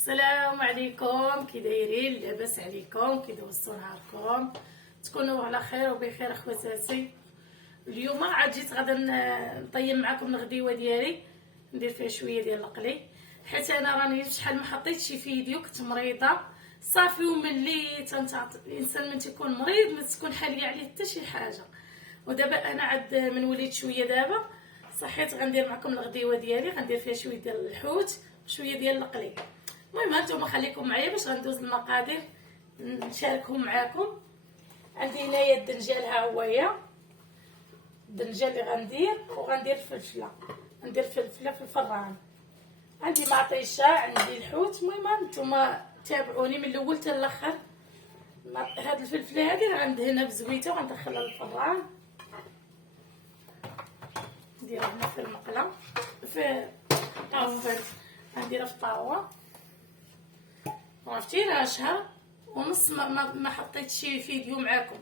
السلام عليكم، كي دايرين؟ لاباس عليكم؟ كي دوزتوا نهاركم؟ تكونوا على خير وبخير اخواتاتي. اليوم عاد جيت غادا نطيب معكم الغديوه ديالي، ندير فيها شويه ديال القلي، حيت انا راني شحال ما حطيتش فيديو، كنت مريضه صافي ومليت. الانسان من تيكون مريض ما تكون حاليه عليه حتى شي حاجه. ودابا انا عاد من وليت شويه دابا صحيت غندير معكم الغديوه ديالي، غندير فيها شويه ديال الحوت وشويه ديال القلي. المهم هانتوما خليكم معايا باش غندوز المقادير نشاركهم معاكم. عندي هنايا الدنجال، ها هويا الدنجال اللي غندير، وغندير الفلفله، ندير فلفله في الفران. عندي معطيشه، عندي الحوت. المهم هانتوما تابعوني من الاول حتى الاخر. هاد الفلفله هادي غندهنها بزويته وغندخلها للفران، نديرها هنا في المقله في غنديرها في الطاوه. عرفتي راه شهر ونص ما حطيتش فيديو معاكم.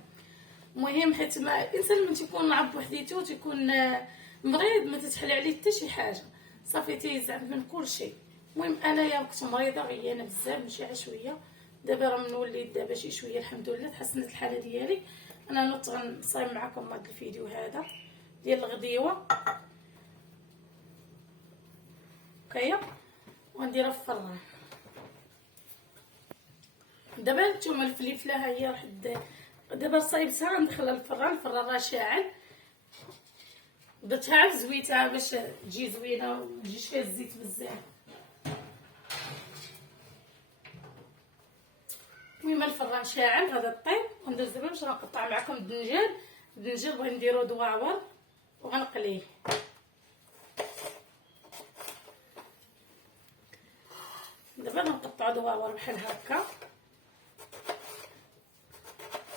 المهم حيت ما الانسان من تيكون عب وحديتو تيكون مريض ما تتحل عليه حتى شي حاجه، صافي تيزعل من كل شيء. المهم انايا كنت مريضه غيانه بزاف ماشي على شويه. دابا راه من وليت دابا شي شويه الحمد لله تحسنت الحاله ديالي. انا نوض غنصايب معكم هذا الفيديو هذا ديال الغديوه هكايا، وغنديرها في الفران. دابا نتوما الفلفله ها هي راح دابا صايبتها غندخلها للفران. الفران راه شاعل، درتها زويتها باش تجي زوينه ومتجيش فيها الزيت بزاف. المهم الفران شاعل غادا طيب، وندوز دابا باش غنقطع معكم الدنجال. الدنجال بغيت نديرو دواور وغنقليه. دابا غنقطعو دواور بحال هكا.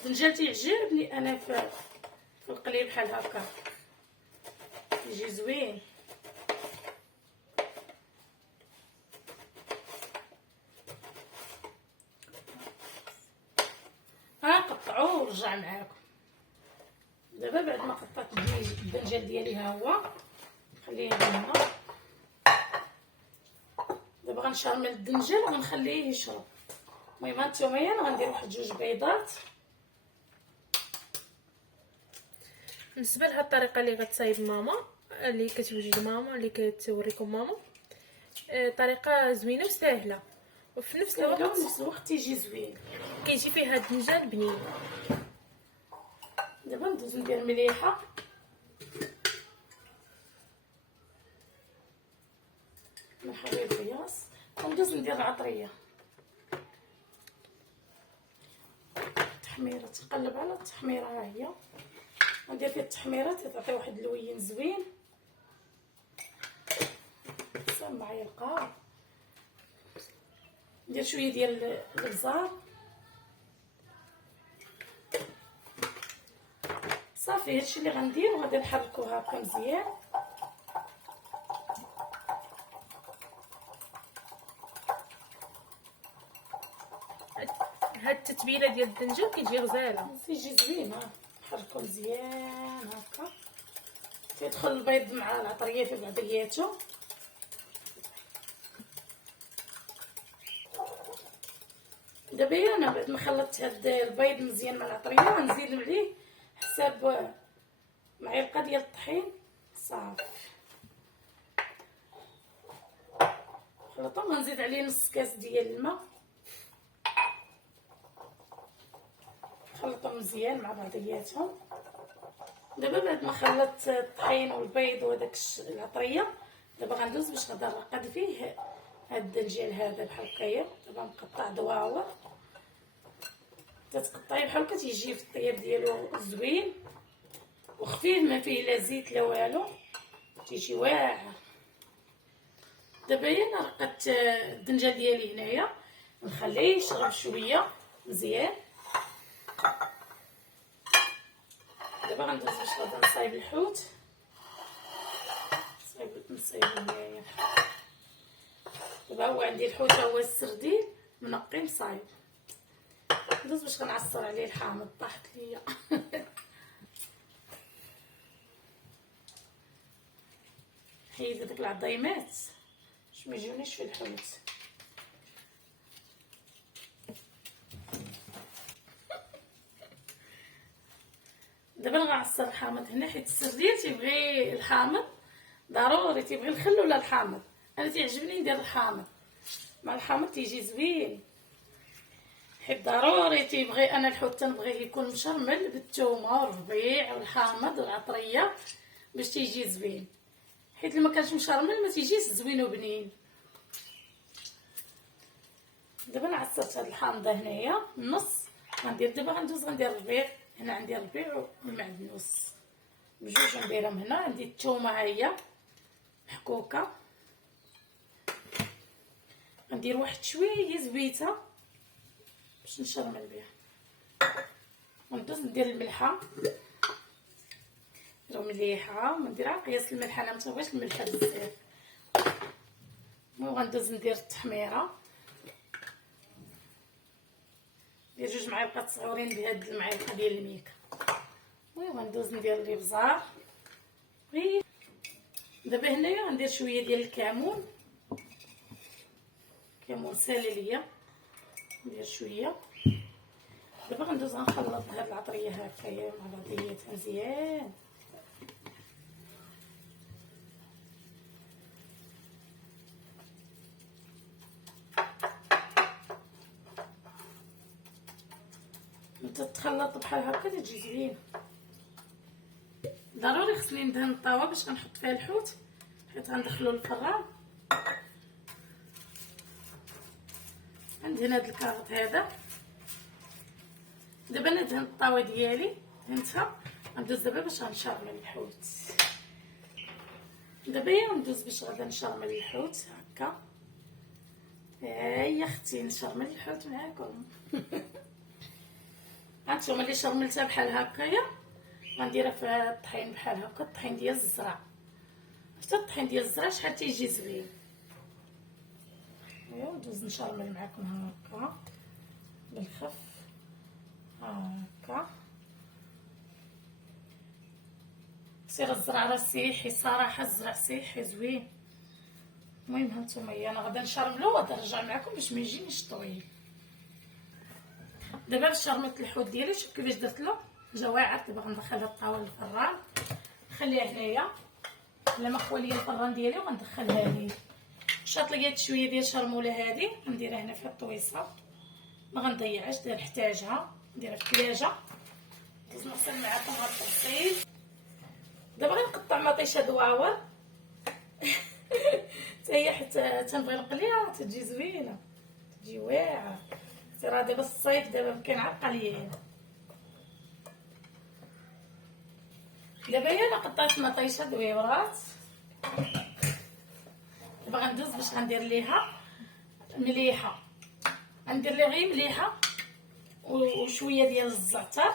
الدنجال تيعجبني انا في القلي بحال هكا، يجي زوين. ها قطعوه ورجع معاكم. دابا بعد ما قطعت الدنجال ديالي ها هو خليه هنا. دابا غنشرمل الدنجال وغنخليه يشرب. المهم هانتوما انا غندير واحد جوج بيضات. بالنسبه لهاد الطريقه اللي غتصايب ماما، اللي كتوجد ماما، اللي كتوريكم ماما، طريقه زوينه وسهله، وفي نفس الوقت تيجي زوين، كيجي فيها الدنجال بنين. دابا ندوز ندير مليحه مليحه بالقياس، وندوز ندير العطريه. التحميره تقلب على التحميره، ها هي ندير فيها التحميره تعطي واحد اللوين زوين. معايا القاع، ندير شويه ديال البزار صافي. هادشي اللي غندير وغادي نحركو هكا مزيان. هاد التتبيله ديال الدنجال كتجي غزاله، تيجي زوينه. نحركو مزيان هكا، تيدخل البيض مع العطريه في بعضياتو. دابا انا بعد ما خلطت هاد البيض مزيان مع العطريه غنزيد عليه حساب معلقه ديال الطحين صافي. خلطو غنزيد عليه نص كاس ديال الماء، خلطهم مزيان مع بعضياتهم. دابا بعد ما خلطت الطحين والبيض وداك العطريه، دابا غندوز باش غادا نرقد فيه هاد الدنجال هذا بحال هكايا. دابا مقطع دواور، تتقطعيه بحال هكا تيجي في الطياب ديالو زوين وخفيف، ما فيه لا زيت لا والو، تيجي واعر. دابا انا رقدت الدنجال ديالي هنايا، نخليه يشرب شويه مزيان. دابا غندوز باش غادا نصايب الحوت. نصايب هنايا دابا هو عندي الحوت، هو السردين منقي مصايب. ندوز باش غنعصر عليه الحامض، طاحت ليا حيد داك العظيمات باش ما يجونيش في الحوت. دابا غنعصر الحامض هنا، حيت السردين تيبغي الحامض ضروري، تيبغي الخل ولا الحامض. انا تيعجبني ندير الحامض، مع الحامض تيجي زوين، حيت ضروري تيبغي انا الحوت تنبغيه يكون مشرمل بالثومه والربيع والحامض والعطريه باش تيجي زوين، حيت لما كانش مشرمل ما تيجيش زوين وبنين. دابا انا عصرت هاد الحامضه هنايا النص، غندير دابا غندير الربيع. هنا عندي الربيع والمعدنوس بجوج نديرهم هنا. عندي الثومه ها هي محكوكه، غندير واحد شويه زويته باش نشرمل بها. وندوز ندير الملحه مليحه، وندير على قياس الملحه، انا متبغيش الملحه بزاف. وغندوز ندير التحميره، ندير جوج معالق صغيورين بهاد المعلقه ديال الميكا. وغندوز ندير الابزار. دابا هنايا غندير شويه ديال الكمون، كمون سالي ليا، ندير شويه. دابا غندوز غنخلط هاد العطريه هكايا مع بعضياتها مزيان. تتخلط بحال هكا تجي زوينه. ضروري خصني ندهن الطاوه باش غنحط فيها الحوت، حيت غندخلو للفران. عندي هنا هاد الكاروط هذا. دابا انا دهنت الطاوه ديالي، دهنتها. غندوز دابا باش غنشرمل الحوت. دابا غندوز باش غادا نشرمل الحوت هكا. هيا اختي نشرمل الحوت معاكم. هانتوما اللي شرملتها بحال هكايا غنديرها في الطحين بحال هكا، الطحين ديال الزرع. حتى الطحين ديال الزرع شحال تيجي زوين. ايوا ندوز نشرمل معاكم هكا بالخف هكا. سير الزرع راه صحي صراحه، الزرع صحي زوين. المهم هانتوما انا غادا نشرملو وغادا نرجع معكم باش ما يجينيش طويل. دابا باش شرملت الحوت ديالي، شوف كيفاش درت له جا واعر. دابا غندخل الطاوه للفران، نخليها هنايا لما خواليه الفران ديالي، وغندخلها ليه. شاط لقيت شويه ديال الشرموله هذه غنديرها هنا في الطويصه، ما غنضيعهاش، نحتاجها نديرها في الثلاجه. دوز نغسل معكم هاد التفصيل. دابا غنقطع مطيشه دواور. حتى هي حتى تنبغي نقليها تجي زوينه، تجي واعره. راه دابا الصيف دابا كاين عاد قليين. دابا انا قطعت مطيشه دويورات. دابا غندوز باش غندير ليها مليحه. غندير ليها غير مليحه وشويه ديال الزعتر،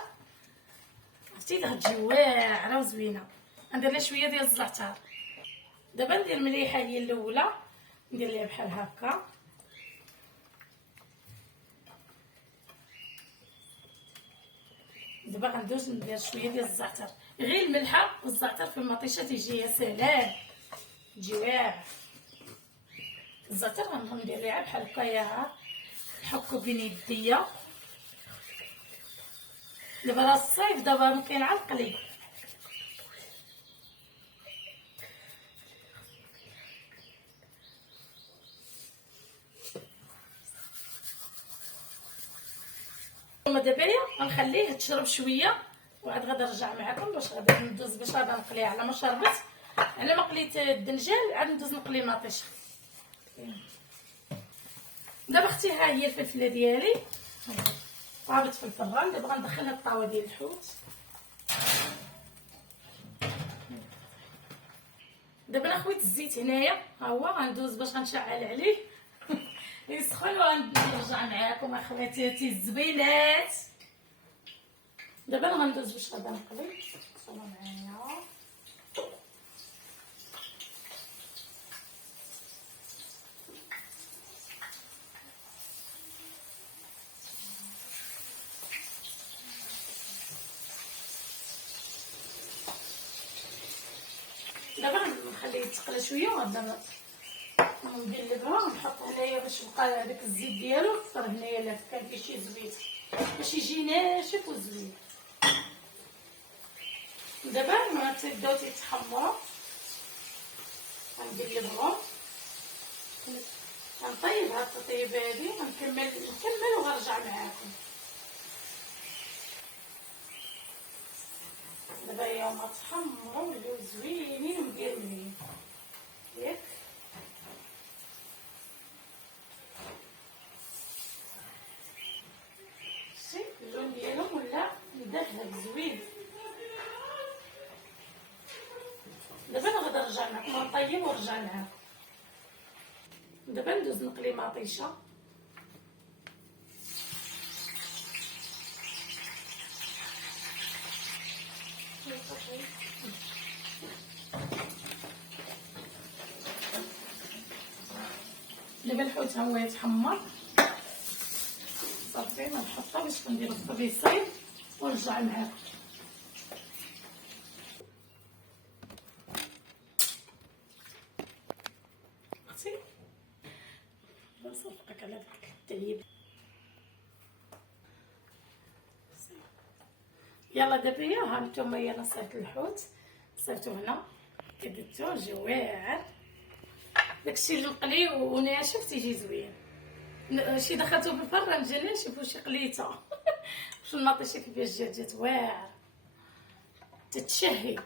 عرفتي غتجي واعره وزوينه. غندير ليها شويه ديال الزعتر. دابا ندير مليحه هي الاولى، ندير ليها بحال هكا. دابا غندوز ندير شويه ديال الزعتر، غير الملحه والزعتر في المطيشه تيجي يا سلام، تجي واعره. الزعتر غندير ليها بحال هكايا، نحكو بين يديا. دابا راه الصيف، دابا ما كاين عاد قلي. دابا غنخليه تشرب شويه، وعاد غادي نرجع معكم باش غادي ندوز باش غادي نقليها. على ما شربت، على ما قليت الدنجال، عاد ندوز نقلي المطيشه. دابا اختي ها هي الفلفله ديالي طابت في الفران. دابا غندخلها الطاوه ديال الحوت. دابا انا خويت الزيت هنايا ها هو، غندوز باش غنشعل عليه. يسخن وغنرجع معاكم اخواتاتي الزبينات. دابا انا غندوز باش غادا نقلي. صلوا معايا. دابا غنخليه يتقلى شويه وغادا نقلبها ونحط هنايا باش يبقى هذاك الزيت ديالو كثر هنايا. لا كان فيه شي زويت باش يجي ناشف وزوين. دابا ما تبداو تيتحمروا غنقلبهم. غنطيب هاد التطيبه هادي، غنكمل وغنرجع معاكم. دابا هما تحمروا ولاو زوينين ومقرملين ياك. شتي اللون ديالهم ولا مذهب زوين. دابا انا غادي نرجع معكم، نطيب ونرجع معاكم. دابا ندوز نقلي مطيشه. دابا الحوت ها هو يتحمر صافي، غنحطو باش كنديرو في الطبيصيل ونرجع معاكم. اختي نصفقك على داك التعيب. يلا دابا ها نتوما يلا صيفط الحوت، صيفطو هنا كدرتو جا واعر. داكشي اللي مقلي وناشف تيجي زوين. شي دخلتو بالفران جا ناشف وشي قليته باش المطيشه كيفاش جات واعر تتشهي.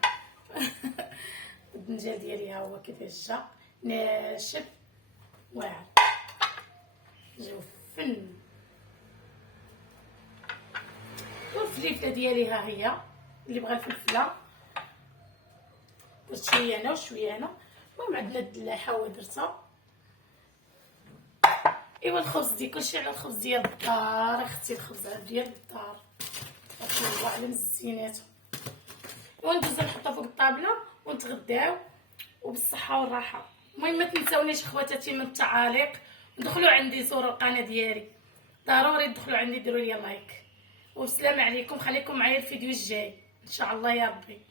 الدنجال ديالي ها هو كيفاش جا ناشف واعر، جاو فن. والفليفله ديالي ها هي، اللي بغى الفلفله درت شويه انا وشويه انا. المهم عندنا الدلاحه ودرتها. ايوا الخبز دي كلشي على الخبز ديال الدار اختي، الخبز ديال الدار الله على مزيناتو. وندوز نحطها فوق الطابله ونتغداو وبالصحه والراحه. المهم ما تنساونيش خواتاتي من التعاليق، ودخلوا عندي زوروا القناه ديالي، ضروري تدخلوا عندي ديروا لي لايك. والسلام عليكم، خليكم معايا الفيديو الجاي ان شاء الله يا ربي.